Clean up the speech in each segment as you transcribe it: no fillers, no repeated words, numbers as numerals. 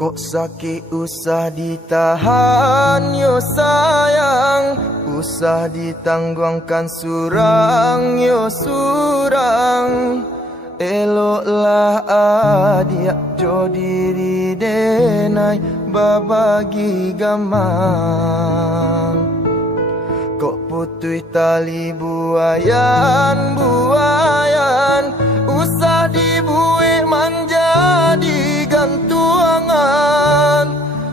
Kok sakit usah ditahan yo sayang, usah ditangguhkan surang yo surang. Eloklah adia jo diri denai babagi gamang. Kok putui tali buayan buayan, usah dibuik menjadi gantuangan.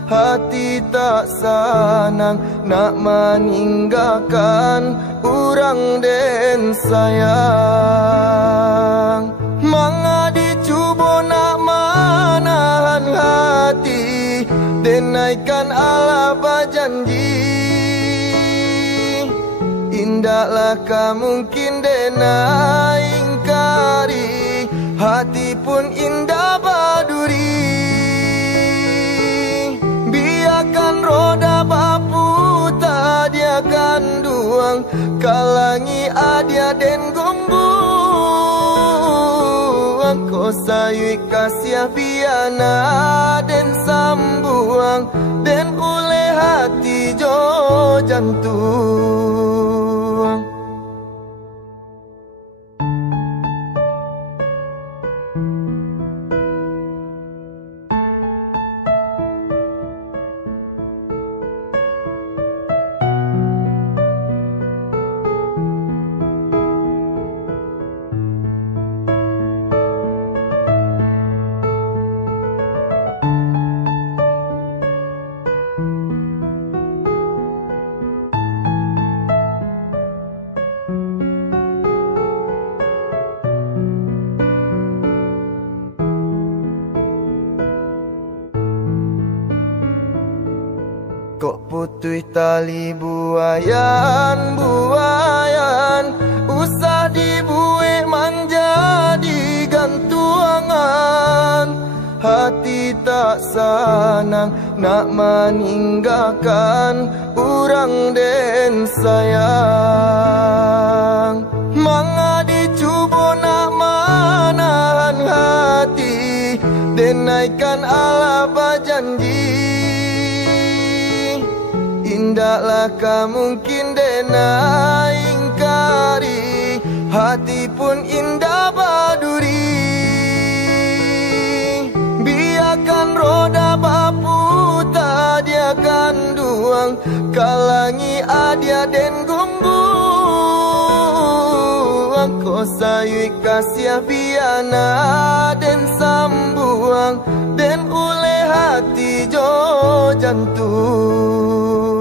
Hati tak sanang nak meninggalkan urang den sayang. Manga dicuba nak manahan hati, denaikan ala berjanji. Indahlah mungkin denai ingkari, hati pun indah baduri. Biarkan roda baputar dia akan duang, kalangi adia den gombuang. Ko sayui kasih biana den sambuang, den ule hati jo jantung. Kok putui tali buayan buayan, usah dibuik menjadi gantuangan. Hati tak sanang nak meninggalkan urang den sayang. Manga dicuba nak manahan hati, denaikan ala berjanji. Indahlah mungkin denai ingkari, hati pun indah baduri. Biarkan roda baputar dia akan duang, kalangi adia den gombuang. Ko sayui kasih biana den sambuang, den ule hati jo jantung.